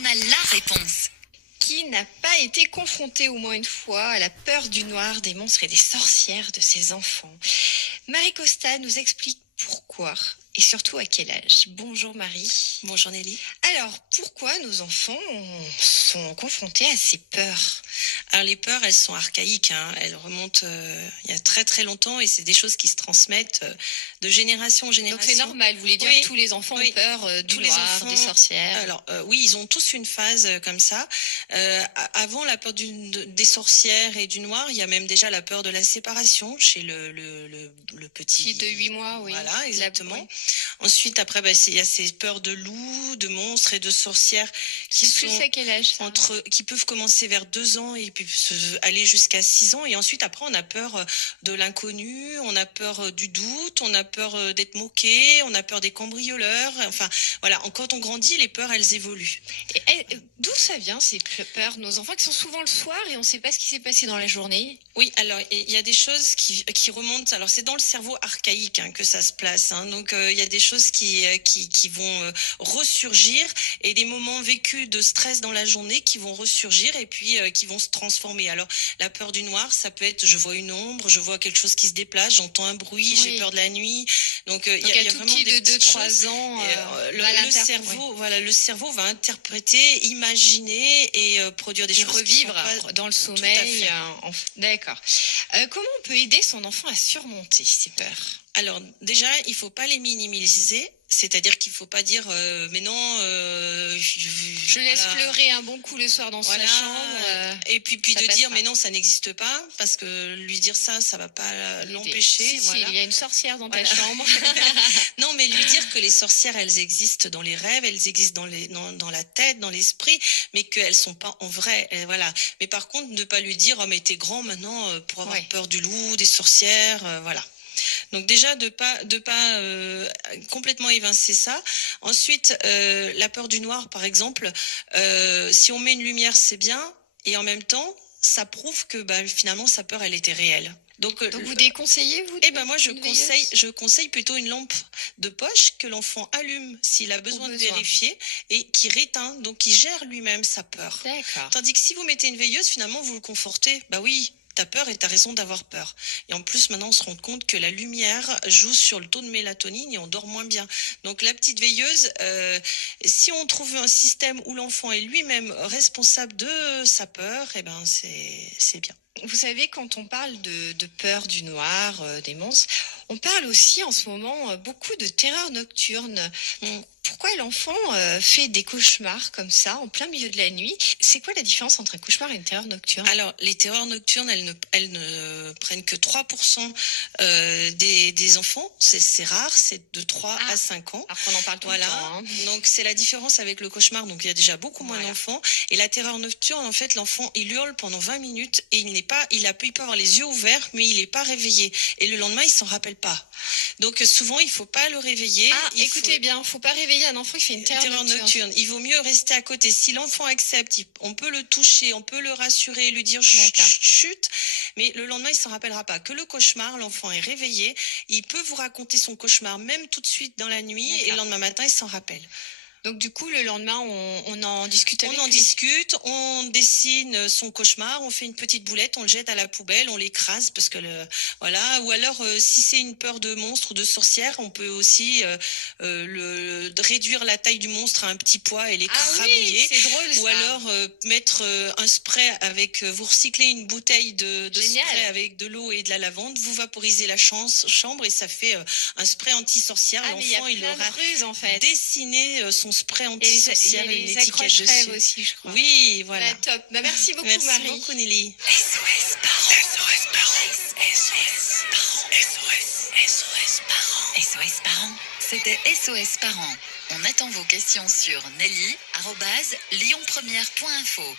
on a la réponse. Qui n'a pas été confronté au moins une fois à la peur du noir, des monstres et des sorcières de ses enfants? Marie Costa nous explique pourquoi et surtout à quel âge. Bonjour Marie. Bonjour Nelly. Alors, pourquoi nos enfants sont confrontés à ces peurs? Alors les peurs, elles sont archaïques, hein. Elles remontent il y a très très longtemps et c'est des choses qui se transmettent de génération en génération. Donc c'est normal, vous voulez dire Oui, que tous les enfants oui. ont peur du Tous les noir, enfants, des sorcières? Alors oui, ils ont tous une phase comme ça. Avant la peur des sorcières et du noir, il y a même déjà la peur de la séparation chez le petit de 8 mois, oui. Voilà, exactement. Oui. Ensuite, après, il y a ces peurs de loups, de monstres et de sorcières qui C'est plus sont à quel âge ça? qui peuvent commencer vers 2 ans et puis aller jusqu'à 6 ans. Et ensuite, après, on a peur de l'inconnu, on a peur du doute, on a peur d'être moqué, on a peur des cambrioleurs. Enfin, voilà, quand on grandit, les peurs, elles évoluent. D'où ça vient ces peurs? Nos enfants qui sont souvent le soir et on ne sait pas ce qui s'est passé dans la journée. Oui, alors il y a des choses qui remontent. Alors c'est dans le cerveau archaïque que ça se place. Donc il y a des choses qui vont ressurgir et des moments vécus de stress dans la journée qui vont ressurgir et puis qui vont se transformer. Alors la peur du noir, ça peut être je vois une ombre, je vois quelque chose qui se déplace, j'entends un bruit, Oui. j'ai peur de la nuit. Donc il y a tout vraiment petit des de petites 2-3 choses. ans, Le cerveau, voilà, le cerveau va interpréter, imaginer et produire des et choses revivre qui sont pas dans le tout à sommeil. fait. D'accord. Comment on peut aider son enfant à surmonter ces peurs? Alors déjà, il faut pas les minimiser, c'est-à-dire qu'il faut pas dire mais non, Je laisse voilà. pleurer un bon coup le soir dans Voilà. sa chambre. Et puis ça de passe dire pas. mais non, ça n'existe pas, parce que lui dire ça va pas l'empêcher. Si, Voilà. il y a une sorcière dans ta Voilà. chambre. Non, mais lui dire que les sorcières, elles existent dans les rêves, elles existent dans la tête, dans l'esprit, mais qu'elles sont pas en vrai. Voilà. Mais par contre, ne pas lui dire oh mais t'es grand maintenant pour avoir Ouais. peur du loup, des sorcières, voilà. Donc déjà de pas complètement évincer ça. Ensuite la peur du noir par exemple, si on met une lumière c'est bien et en même temps ça prouve que finalement sa peur elle était réelle. Donc vous déconseillez, vous? moi je conseille plutôt une lampe de poche que l'enfant allume s'il a besoin de vérifier et qui réteint, donc qui gère lui-même sa peur. D'accord. Tandis que si vous mettez une veilleuse, finalement vous le confortez. Bah oui, t'as peur et t'as raison d'avoir peur. Et en plus, maintenant, on se rend compte que la lumière joue sur le taux de mélatonine et on dort moins bien. Donc, la petite veilleuse, si on trouve un système où l'enfant est lui-même responsable de sa peur, c'est bien. Vous savez, quand on parle de peur du noir, des monstres, on parle aussi en ce moment beaucoup de terreur nocturne. Pourquoi l'enfant fait des cauchemars comme ça en plein milieu de la nuit? C'est quoi la différence entre un cauchemar et une terreur nocturne? Alors, les terreurs nocturnes, elles ne prennent que 3% des enfants. C'est rare, c'est de 3 à 5 ans. Alors qu'on en parle tout le temps. Donc, c'est la différence avec le cauchemar. Donc, il y a déjà beaucoup moins d'enfants. Et la terreur nocturne, en fait, l'enfant, il hurle pendant 20 minutes et il peut avoir les yeux ouverts, mais il n'est pas réveillé. Et le lendemain, il s'en rappelle pas. Donc, souvent, il faut pas le réveiller. Écoutez bien, faut pas réveiller un enfant qui fait une terreur nocturne. Il vaut mieux rester à côté. Si l'enfant accepte, on peut le toucher, on peut le rassurer, lui dire chut, chut, chut, mais le lendemain, il s'en rappellera pas. Que le cauchemar, l'enfant est réveillé, il peut vous raconter son cauchemar même tout de suite dans la nuit et le lendemain matin, il s'en rappelle. Donc du coup, le lendemain, on en discute avec lui. On en discute, on dessine son cauchemar, on fait une petite boulette, on le jette à la poubelle, on l'écrase parce que voilà. Ou alors, si c'est une peur de monstre ou de sorcière, on peut aussi réduire la taille du monstre à un petit pois et l'écrabouiller. Oui, c'est drôle ça. Ou alors mettre un spray vous recyclez une bouteille de spray avec de l'eau et de la lavande, vous vaporisez la chambre et ça fait un spray anti-sorcière. L'enfant, il aura en fait. dessiné son spray anti-sorcière et une étiquette dessus. Aussi, je crois. Oui, voilà. Top. Merci beaucoup, Merci Marie. beaucoup, Nelly. SOS Parents. SOS Parents. SOS Parents. SOS Parents. SOS Parents. C'était SOS Parents. On attend vos questions sur nelly@lyonpremière.info.